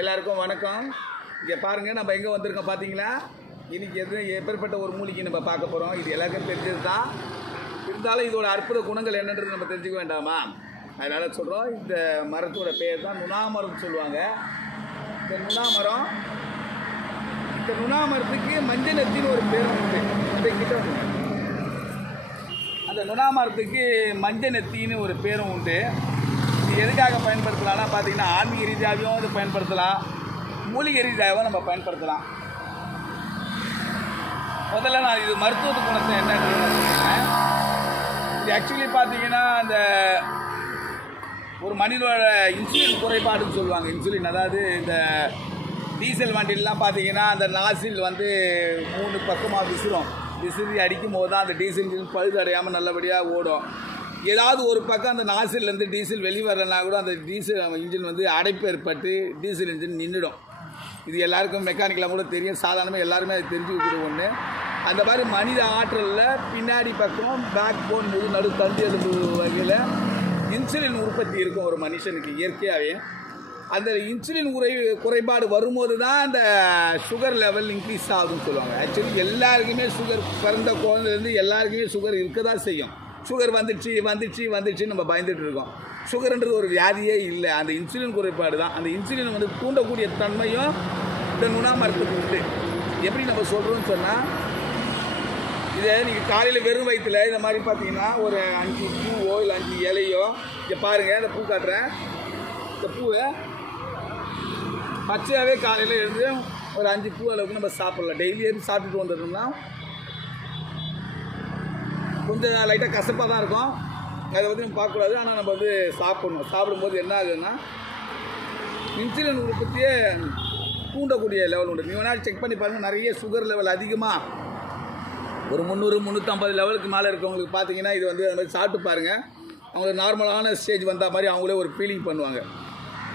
எல்லாருக்கும் வணக்கம். இங்கே பாருங்கள், நம்ம எங்கே வந்திருக்கோம் பார்த்தீங்களா? இன்றைக்கி எப்பேற்பட்ட ஒரு மூலிகை நம்ம பார்க்க போகிறோம். இது எல்லாருக்கும் தெரிஞ்சது தான். இருந்தாலும் இதோட அற்புத குணங்கள் என்னன்றது நம்ம தெரிஞ்சுக்க வேண்டாமா? அதனால் சொல்கிறோம். இந்த மரத்தோட பேர் தான் நுணாமரம் சொல்லுவாங்க. இந்த நுணாமரத்துக்கு மஞ்சள் நெத்தின்னு ஒரு பேர் உண்டு. அந்த நுணாமரத்துக்கு மஞ்சள் நெத்தின்னு ஒரு பேரும் உண்டு. இது எதுக்காக பயன்படுத்தலாம்னா பார்த்தீங்கன்னா, ஆன்மீக ரீதியாகவும் இது பயன்படுத்தலாம், மூலிகை ரீதியாகவும் நம்ம பயன்படுத்தலாம். முதல்ல நான் இது மருத்துவ குணத்தை என்னன்னு சொல்லியிருக்கேன். இது ஆக்சுவலி பார்த்தீங்கன்னா, அந்த ஒரு மனிதனோட இன்சுலின் குறைபாடுன்னு சொல்லுவாங்க. இன்சுலின், அதாவது இந்த டீசல் வண்டிலாம் பார்த்தீங்கன்னா, அந்த நாசில் வந்து 3 பக்கமாக விசிறி அடிக்கும் போது தான் அந்த டீசல் இன்ஜின் பழுது அடையாமல் நல்லபடியாக ஓடும். ஏதாவது ஒரு பக்கம் அந்த நாசிலேருந்து டீசல் வெளிவரனா கூட அந்த டீசல் இன்ஜின் வந்து அடைப்பு ஏற்பட்டு டீசல் இன்ஜின் நின்றுடும். இது எல்லாருக்கும் மெக்கானிக்கலாக கூட தெரியும். சாதாரணமாக எல்லாருமே அது தெரிஞ்சுக்கக்கூடிய ஒன்று. அந்த மாதிரி மனித ஆற்றலில் பின்னாடி பக்கம் பேக் போன் நடு தண்டு எலும்பு வகையில் இன்சுலின் உற்பத்தி இருக்கும் ஒரு மனுஷனுக்கு இயற்கையாகவே. அந்த இன்சுலின் குறைபாடு வரும்போது தான் அந்த சுகர் லெவல் இன்க்ரீஸ் ஆகுதுன்னு சொல்லுவாங்க. ஆக்சுவலி எல்லாருக்குமே சுகர், பிறந்த குழந்தைலேருந்து எல்லாருக்குமே சுகர் இருக்க தான் செய்யும். சுகர் வந்துடுச்சு நம்ம பயந்துட்டு இருக்கோம். சுகர்ன்றது ஒரு வியாதியே இல்லை, அந்த இன்சுலின் குறைபாடு தான். அந்த இன்சுலின் வந்து தூண்டக்கூடிய தன்மையும் இந்த நுணாமரத்துக்கு உண்டு. எப்படி நம்ம சொல்கிறோன்னு சொன்னால், இதை நீங்கள் காலையில் வெறும் வயிற்றுல இந்த மாதிரி பார்த்தீங்கன்னா ஒரு 5 பூவோ இல்லை 5 இலையோ, இங்கே பாருங்கள், இந்த பூ காட்டுறேன். இந்த பூவை பச்சையாகவே காலையில் இருந்து ஒரு 5 பூ அளவுக்கு நம்ம சாப்பிட்லாம். டெய்லியும் சாப்பிட்டுட்டு வந்துட்டோம்னா கொஞ்சம் லைட்டாக கசப்பாக தான் இருக்கும். அதை வந்து நம்ம பார்க்கக்கூடாது, ஆனால் நம்ம வந்து சாப்பிடணும். சாப்பிடும்போது என்ன ஆகுதுன்னா, இன்சுலின் உற்பத்தியே தூண்டக்கூடிய லெவல் உண்டு. நீ வேணாலும் செக் பண்ணி பாருங்கள். நிறைய சுகர் லெவல் அதிகமாக ஒரு 300, 350 லெவலுக்கு மேலே இருக்கவங்களுக்கு பார்த்தீங்கன்னா, இது வந்து அது மாதிரி சாப்பிட்டு பாருங்கள். அவங்களுக்கு நார்மலான ஸ்டேஜ் வந்த மாதிரி அவங்களே ஒரு ஃபீலிங் பண்ணுவாங்க.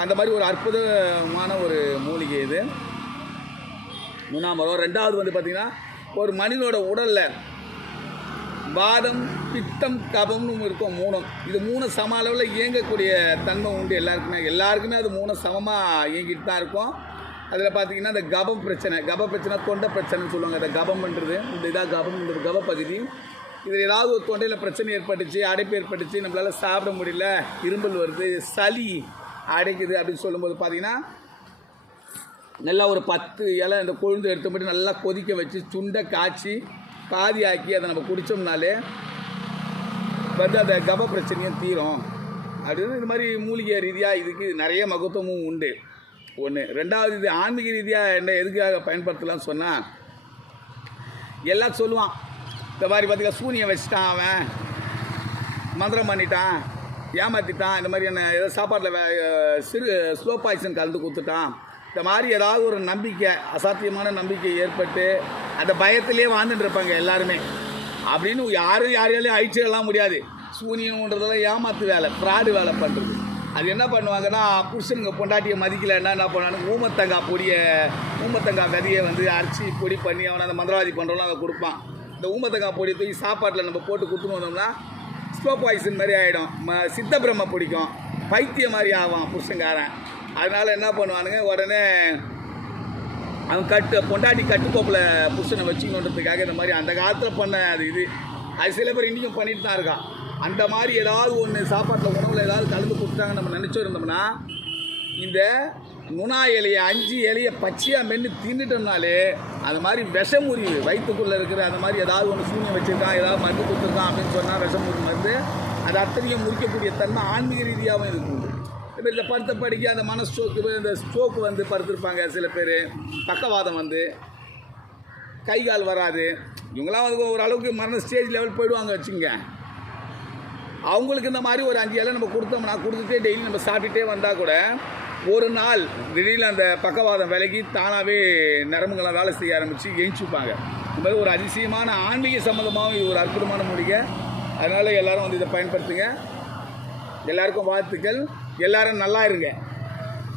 அந்த மாதிரி ஒரு அற்புதமான ஒரு மூலிகை இது நுணாமரம். ரெண்டாவது வந்து பார்த்திங்கன்னா, ஒரு மனிதனோட உடலில் வாதம், பித்தம், கபம்னு இருக்கும் 3. இது 3 சம அளவில் இயங்கக்கூடிய தன்மை உண்டு எல்லாருக்குமே அது 3 சமமாக இயங்கிட்டு தான் இருக்கும். அதில் பார்த்திங்கன்னா, இந்த கப பிரச்சனை தொண்டை பிரச்சனைன்னு சொல்லுவாங்க. அந்த கபம்ன்றது இந்த இதாக கபம்ன்றது கப பகுதி. இதில் ஏதாவது ஒரு தொண்டையில் பிரச்சனை ஏற்பட்டுச்சு, அடைப்பு ஏற்பட்டுச்சு, நம்மளால் சாப்பிட முடியல, இரும்பல் வருது, சளி அடைக்குது அப்படின்னு சொல்லும்போது பார்த்திங்கன்னா, நல்லா ஒரு 10 இலை இந்த கொழுந்து எடுத்துப்பட்டு நல்லா கொதிக்க வச்சு சுண்டை காய்ச்சி பாதி ஆக்கி அதை நம்ம குடித்தோம்னாலே வந்து அந்த கப பிரச்சனையும் தீரும் அப்படின்னு. இது மாதிரி மூலிகை ரீதியாக இதுக்கு நிறைய மகத்துவமும் உண்டு. ஒன்று. ரெண்டாவது, இது ஆன்மீக ரீதியாக என்ன எதுக்காக பயன்படுத்தலாம்னு சொன்னால், எல்லாம் சொல்லுவான். இந்த மாதிரி பார்த்திங்கன்னா, சூனியம் வச்சுட்டான், அவன் மந்திரம் பண்ணிட்டான், ஏமாற்றிட்டான், இந்த மாதிரி என்ன ஏதோ சாப்பாட்டில் ஸ்லோ பாய்சன் கலந்து கொடுத்துட்டான், இந்த மாதிரி ஏதாவது ஒரு நம்பிக்கை, அசாத்தியமான நம்பிக்கை ஏற்பட்டு அந்த பயத்திலே வாழ்ந்துட்டு இருப்பாங்க எல்லாருமே. அப்படின்னு யாரையாலையும் அழிச்சிடலாம் முடியாது. சூனியம்ன்றதெல்லாம் ஏமாத்து வேலை, ஃப்ராடு வேலை பண்ணுறது. அது என்ன பண்ணுவாங்கன்னா, புருஷனுங்க பொண்டாட்டியை மதிக்கலைன்னா என்ன பண்ணுவாங்க, ஊமத்தங்காய் விதையை வந்து அரைச்சி பொடி பண்ணி அவனை அந்த மந்திரவாதி பண்ணுறோம்னா அதை கொடுப்பான். இந்த ஊமத்தங்காய் பொடியை தூக்கி சாப்பாட்டில் நம்ம போட்டு கொடுத்துன்னு வந்தோம்னா ஸ்லோ பாய்சன் மாதிரி ஆகிடும். சித்த பிரம்ம பிடிக்கும், பைத்தியம் மாதிரி ஆவான் புருஷங்காரன். அதனால் என்ன பண்ணுவானுங்க, உடனே அவன் பொண்டாட்டி கட்டுக்கோப்பில் புருஷனை வச்சுக்கணுன்றதுக்காக இந்த மாதிரி அந்த காலத்தில் பண்ண அது சில பேர் இன்றைக்கும் பண்ணிட்டு தான் இருக்கான். அந்த மாதிரி ஏதாவது ஒன்று சாப்பாட்டில் உணவில் ஏதாவது கலந்து கொடுத்தாங்க நம்ம நினச்சிருந்தோம்னா, இந்த நுணா இலையை 5 இலையை பச்சையாக மென்று தின்னுட்டோம்னாலே அது மாதிரி விஷமுறிவு வயிற்றுக்குள்ளே இருக்கிற அந்த மாதிரி ஏதாவது ஒன்று சூனியம் வச்சுருக்கான், ஏதாவது மருந்து கொடுத்துருக்கான் அப்படின்னு சொன்னால் விஷமுறிவு வந்து அது அத்தனையும் முறிக்கக்கூடிய தன்மை ஆன்மீக ரீதியாகவும் இதுக்கு உண்டு. இப்போ இந்த படுத்த படிக்க அந்த இந்த ஸ்ட்ரோக்கு வந்து படுத்திருப்பாங்க சில பேர், பக்கவாதம் வந்து கை கால் வராது, இவங்களாம் வந்து ஓரளவுக்கு மரண ஸ்டேஜ் லெவல் போயிடுவாங்க வச்சுங்க. அவங்களுக்கு இந்த மாதிரி ஒரு 5 இலை நம்ம கொடுத்துட்டே டெய்லி நம்ம சாப்பிட்டுட்டே வந்தால் கூட ஒரு நாள் திடீர்னு அந்த பக்கவாதம் விலகி தானாகவே நரம்புகளாக வேலை செய்ய ஆரம்பித்து எழுச்சிப்பாங்க. இந்த மாதிரி ஒரு அதிசயமான ஆன்மீக சம்மந்தமாகவும் இது ஒரு அற்புதமான மூலிகை. அதனால் எல்லோரும் வந்து இதை பயன்படுத்துங்க. எல்லாருக்கும் வாழ்த்துக்கள். எல்லாரும் நல்லா இருங்க.